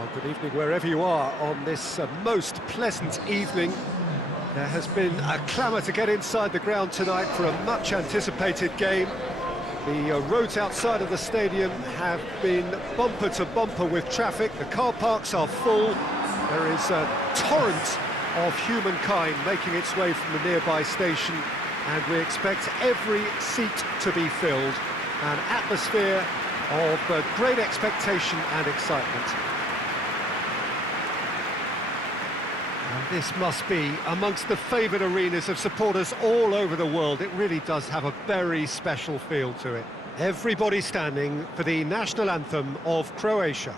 Well, good evening wherever you are on this most pleasant evening. There has been a clamour to get inside the ground tonight for a much-anticipated game. The roads outside of the stadium have been bumper to bumper with traffic. The car parks are full. There is a torrent of humankind making its way from the nearby station, and we expect every seat to be filled. An atmosphere of great expectation and excitement. And this must be amongst the favoured arenas of supporters all over the world. It really does have a very special feel to it. Everybody standing for the national anthem of Croatia.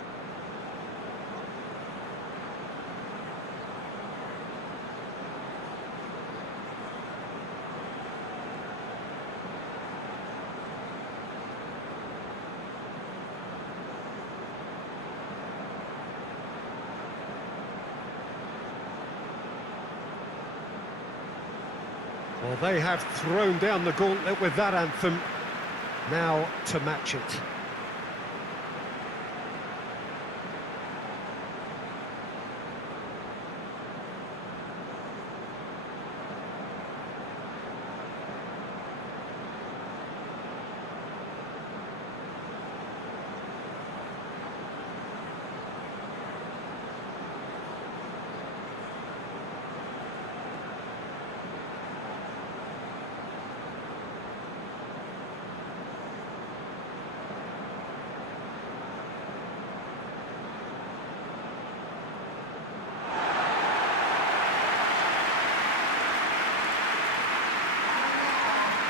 Well, they have thrown down the gauntlet with that anthem. Now to match it.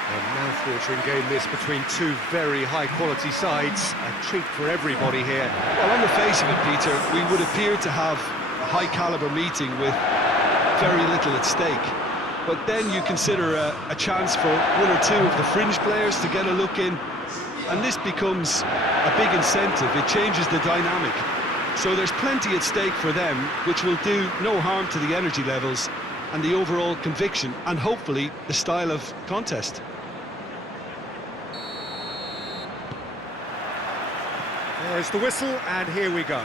A mouth-watering game this between two very high-quality sides. A treat for everybody here. Well, on the face of it, Peter, we would appear to have a high-caliber meeting with very little at stake. But then you consider a chance for one or two of the fringe players to get a look in, and this becomes a big incentive. It changes the dynamic. So there's plenty at stake for them, which will do no harm to the energy levels and the overall conviction, and hopefully the style of contest. There's the whistle, and here we go.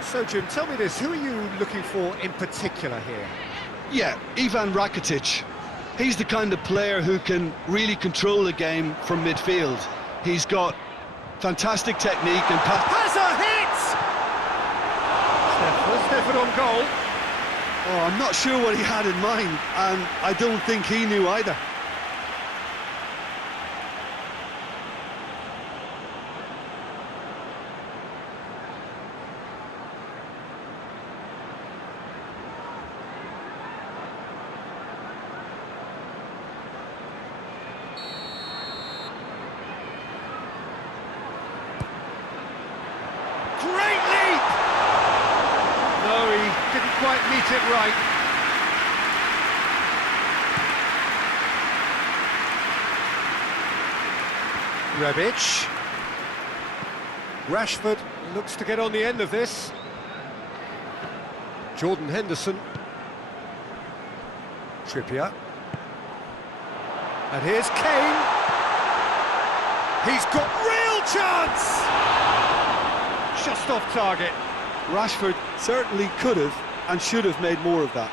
So, Jim, tell me this, who are you looking for in particular here? Yeah, Ivan Rakitic. He's the kind of player who can really control a game from midfield. He's got fantastic technique and Has a hit! Stefan on goal. Oh, I'm not sure what he had in mind, and I don't think he knew either. Great leap! No, he didn't quite meet it right. Rebic. Rashford looks to get on the end of this. Jordan Henderson. Trippier. And here's Kane. He's got real chance! Just off target. Rashford certainly could have and should have made more of that.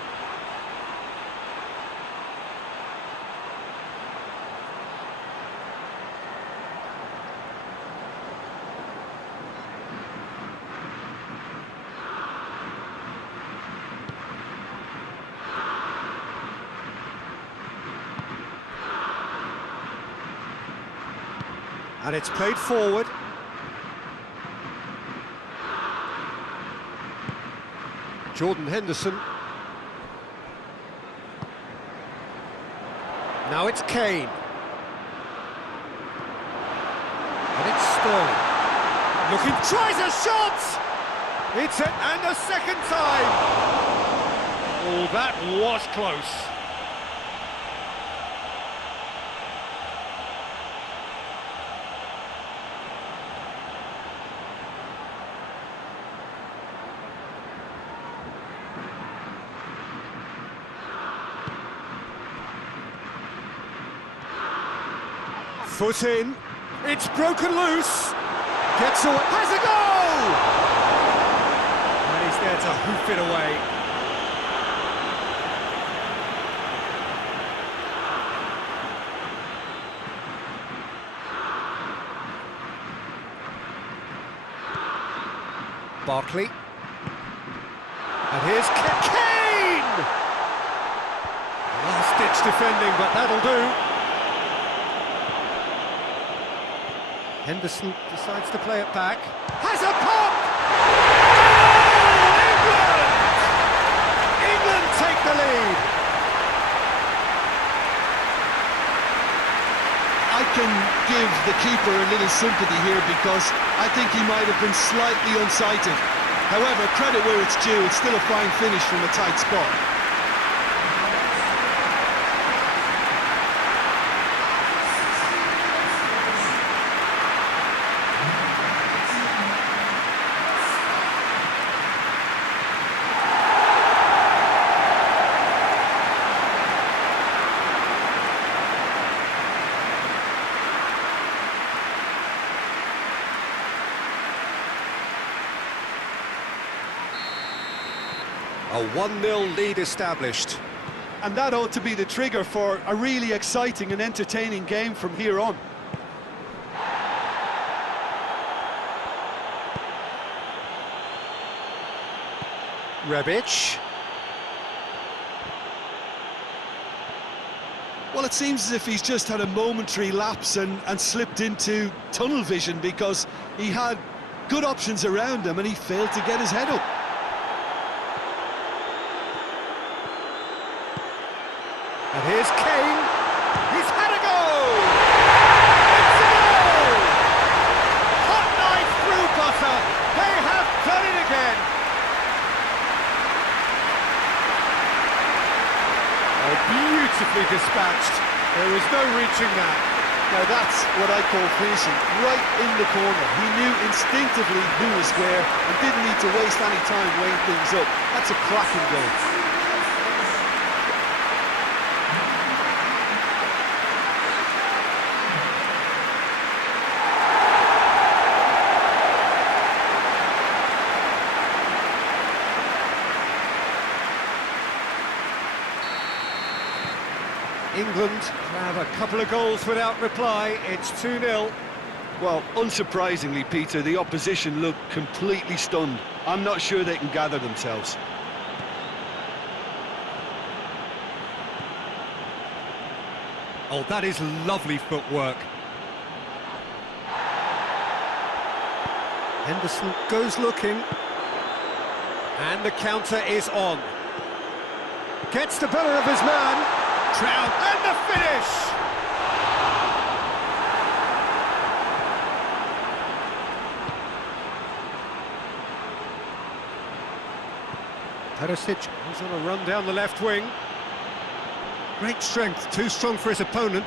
And it's played forward. Jordan Henderson. Now it's Kane. And it's Sterling. Looking, tries a shot! It's it, and a second time! Oh, that was close. Foot in, it's broken loose, gets away, has a goal! there to hoof it away. Barkley. And here's Kane! Last-ditch defending, but that'll do. Henderson decides to play it back. Has a pop! Oh, England! England take the lead. I can give the keeper a little sympathy here because I think he might have been slightly unsighted. However, credit where it's due, it's still a fine finish from a tight spot. A 1-0 lead established. And that ought to be the trigger for a really exciting and entertaining game from here on. Rebic. Well, it seems as if he's just had a momentary lapse and slipped into tunnel vision because he had good options around him and he failed to get his head up. And here's Kane. He's had a goal! It's a goal! Hot knife through butter. They have done it again. Oh, beautifully dispatched. There was no reaching that. Now that's what I call finishing, right in the corner. He knew instinctively who was where and didn't need to waste any time weighing things up. That's a cracking goal. England have a couple of goals without reply. It's 2-0. Well, unsurprisingly, Peter, the opposition look completely stunned. I'm not sure they can gather themselves. Oh, that is lovely footwork. Henderson goes looking. And the counter is on. Gets the better of his man. Trout, and the finish! Perisic goes on a run down the left wing. Great strength, too strong for his opponent.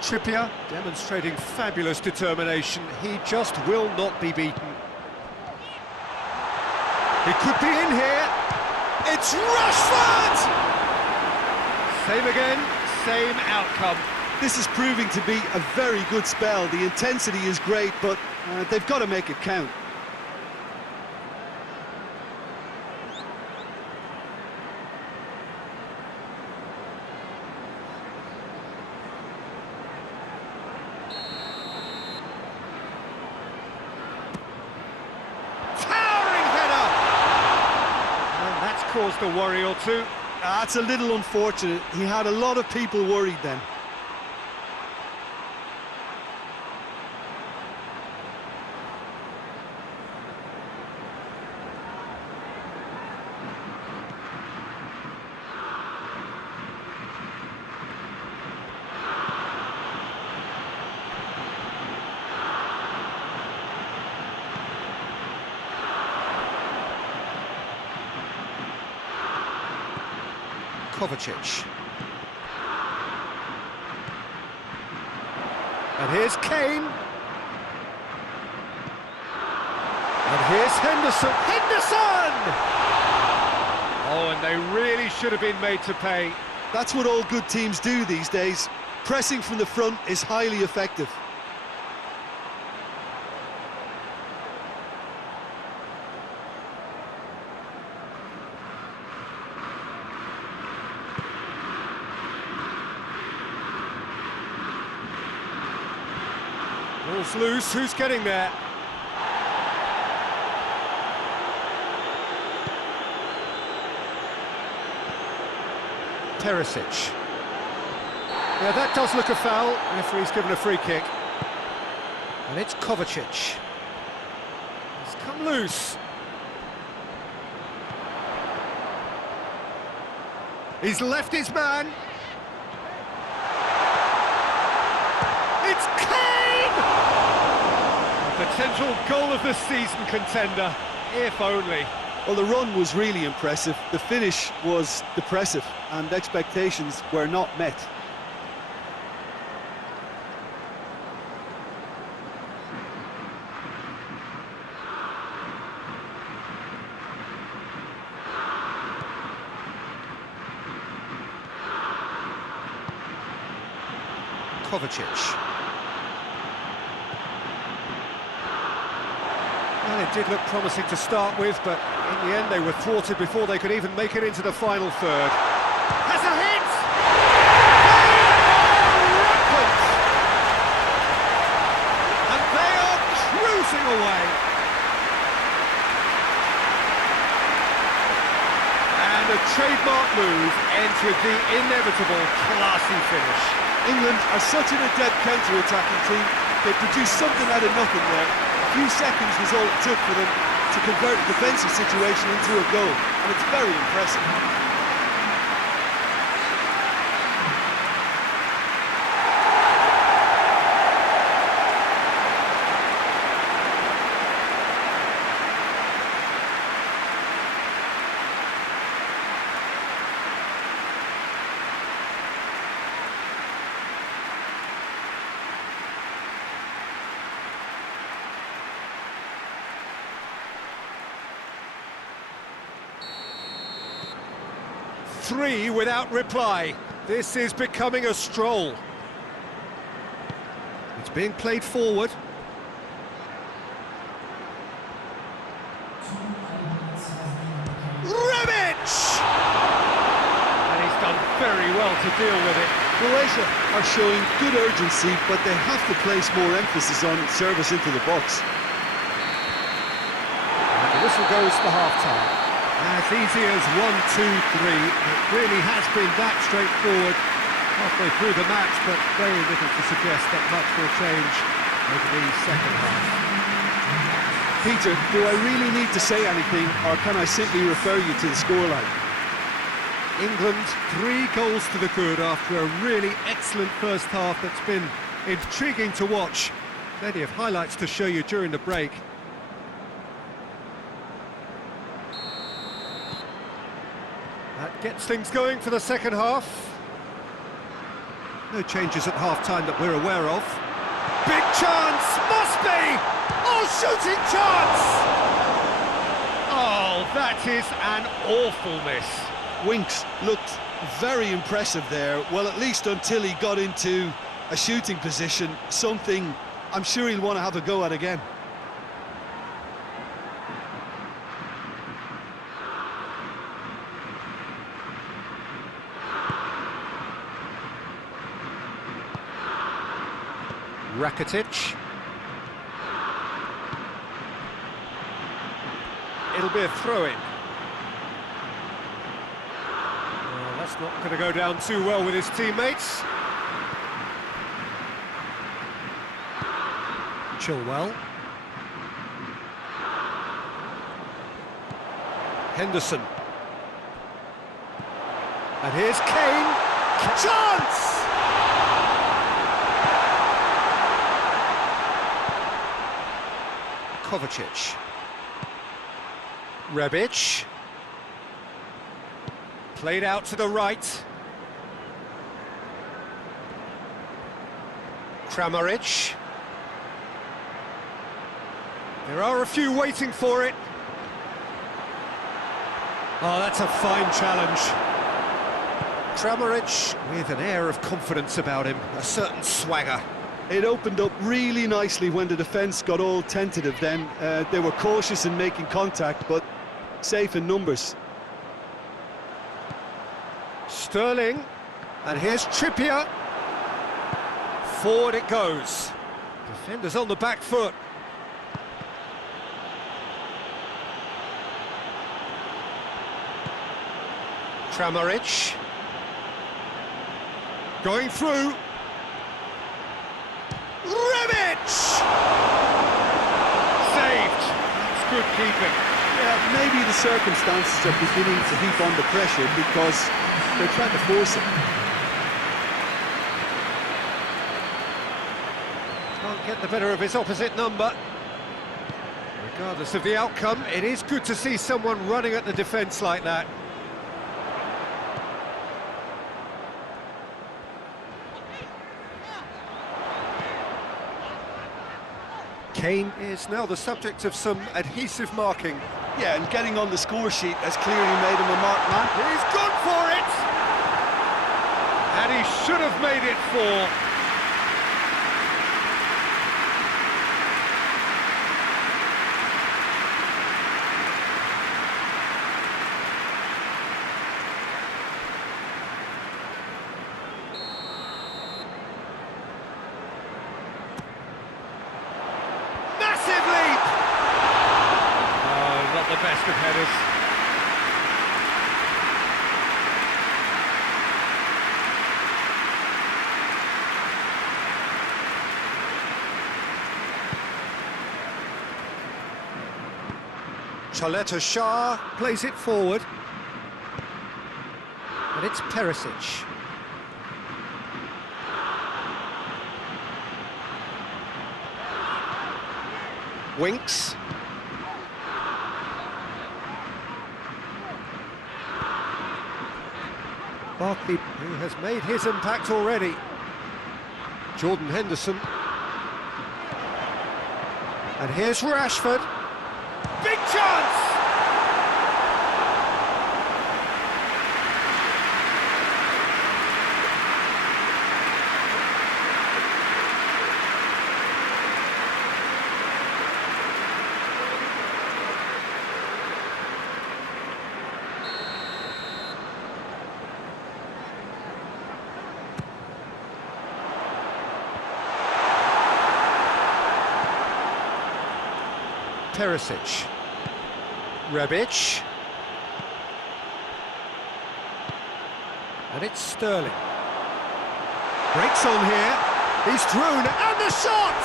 Trippier demonstrating fabulous determination. He just will not be beaten. He could be in here. It's Rashford! Same again, same outcome. This is proving to be a very good spell. The intensity is great, but they've got to make it count. Towering header! And that's caused a worry or two. That's a little unfortunate. He had a lot of people worried then. Kovacic. And here's Kane. And here's Henderson. Henderson! Oh, and they really should have been made to pay. That's what all good teams do these days. Pressing from the front is highly effective. Ball's loose, who's getting there? Perisic. Yeah, that does look a foul. Referee's given a free kick. And it's Kovacic. He's come loose. He's left his man. It's Kane! A potential goal of the season contender, if only. Well, the run was really impressive, the finish was depressive, and expectations were not met. Kovacic. Well, it did look promising to start with, but in the end they were thwarted before they could even make it into the final third. Has a hit! Rampant! And they are cruising away. And a trademark move ends with the inevitable classy finish. England are such an adept counter-attacking team. They produced something out of nothing there. A few seconds was all it took for them to convert a defensive situation into a goal, and it's very impressive. Three without reply. This is becoming a stroll. It's being played forward. Rebic! And he's done very well to deal with it. Croatia are showing good urgency, but they have to place more emphasis on service into the box. And the whistle goes for half-time. As easy as 1, 2, 3. It really has been that straightforward halfway through the match, but very little to suggest that much will change over the second half. Peter, do I really need to say anything, or can I simply refer you to the scoreline? England 3 goals to the good after a really excellent first half that's been intriguing to watch. Plenty of highlights to show you during the break. That gets things going for the second half. No changes at half-time that we're aware of. Big chance! Must be! Oh, shooting chance! Oh, that is an awful miss. Winks looked very impressive there, well, at least until he got into a shooting position, something I'm sure he'll want to have a go at again. Rakitic. It'll be a throw-in. Well, that's not going to go down too well with his teammates. Chilwell. Henderson. And here's Kane. Chance! Kovacic. Rebic. Played out to the right. Kramaric. There are a few waiting for it. Oh, that's a fine challenge. Kramaric with an air of confidence about him, a certain swagger. It opened up really nicely when the defence got all tentative then. They were cautious in making contact, but safe in numbers. Sterling, and here's Trippier. Forward it goes. Defenders on the back foot. Kramaric. Going through. Rebic! Saved. It's good keeping. Yeah, maybe the circumstances are beginning to heap on the pressure because they're trying to force it. Can't get the better of his opposite number. Regardless of the outcome, it is good to see someone running at the defence like that. Kane is now the subject of some adhesive marking. Yeah, and getting on the score sheet has clearly made him a marked man. He's gone for it! And he should have made it 4. Massive leap! Oh, not the best of headers. Chaleta Shah plays it forward. And it's Perisic. Winks. Barkley, who has made his impact already. Jordan Henderson. And here's Rashford. Big chance! Perisic. Rebic. And it's Sterling. Breaks on here. He's through, and the shot!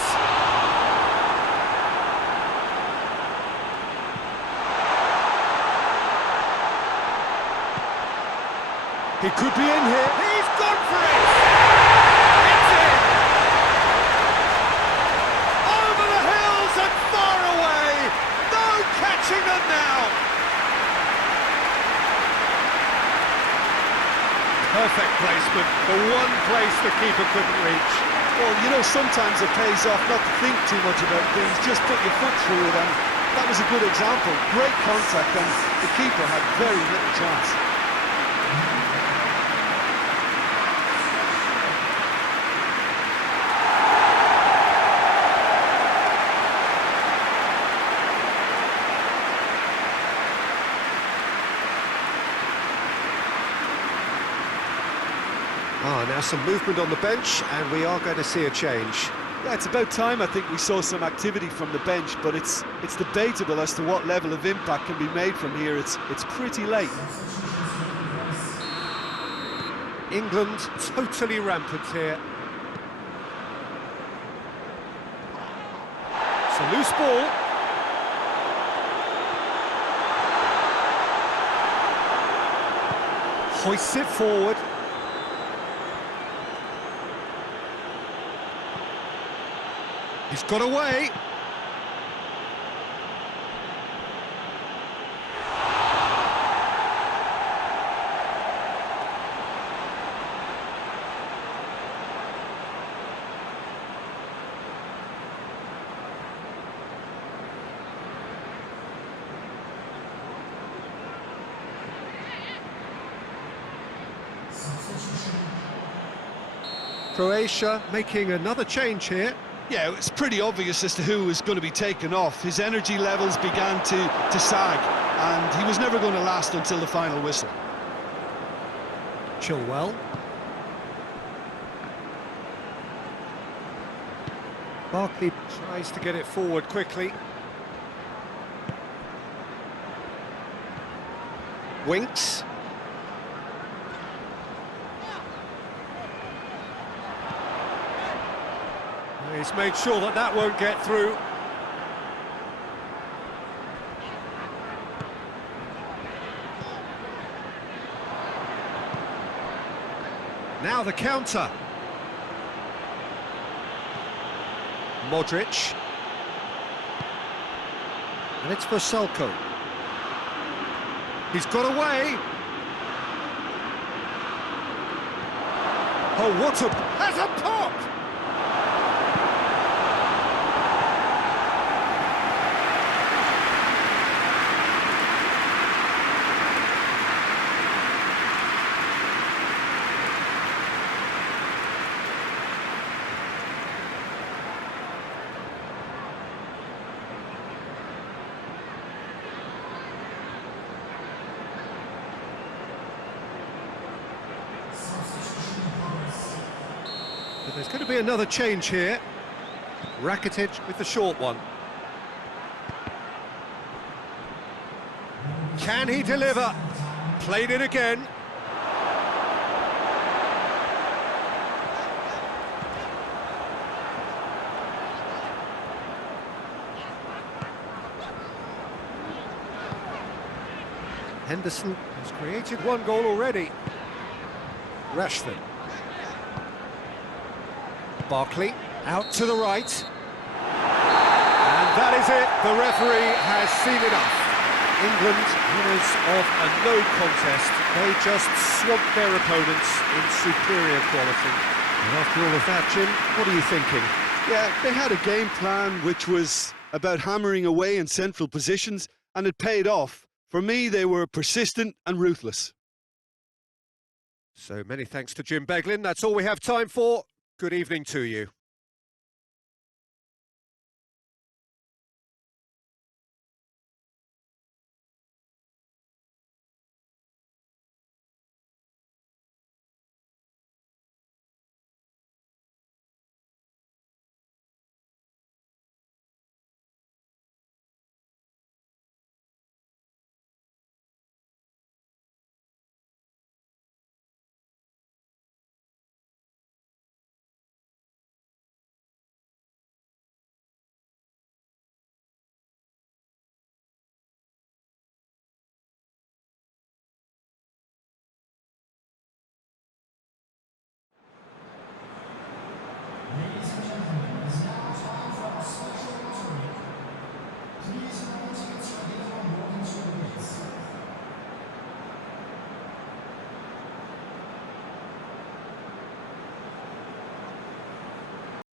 He could be in here. He's gone for it! It's in! Over the hills and far away! No catching them now! Perfect placement, the one place the keeper couldn't reach. Well, you know, sometimes it pays off not to think too much about things, just put your foot through it, and that was a good example. Great contact, and the keeper had very little chance. Now some movement on the bench, and we are going to see a change. Yeah, it's about time I think we saw some activity from the bench, but it's debatable as to what level of impact can be made from here. It's pretty late. England totally rampant here. It's a loose ball. Hoists it forward. He's got away. Croatia making another change here. Yeah, it's pretty obvious as to who was going to be taken off. His energy levels began to sag, and he was never going to last until the final whistle. Chilwell. Barkley tries to get it forward quickly. Winks. He's made sure that that won't get through. Now the counter. Modric. And it's for Salko. He's got away. Oh, what a... Has a pop! But there's going to be another change here. Rakitic with the short one. Can he deliver? Played it again. Henderson has created one goal already. Rashford. Barkley, out to the right. And that is it, the referee has seen enough. England, winners of a no contest, they just swamped their opponents in superior quality. And after all of that, Jim, what are you thinking? Yeah, they had a game plan which was about hammering away in central positions, and it paid off. For me, they were persistent and ruthless. So many thanks to Jim Beglin. That's all we have time for. Good evening to you.